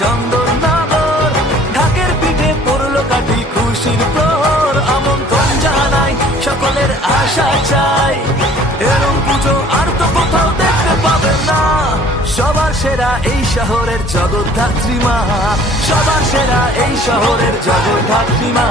চন্দননগর, ঢাকের পিঠে পড়লো কাঠি খুশির প্রহর। আমন্ত্রণ জানাই, সকলের আশা চাই, এরম পুজো আর তো কোথাও দেখতে পাবেন না। সবার সেরা এই শহরের জগদ্ধাত্রী মা, সবার সেরা এই শহরের জগদ্ধাত্রী মা।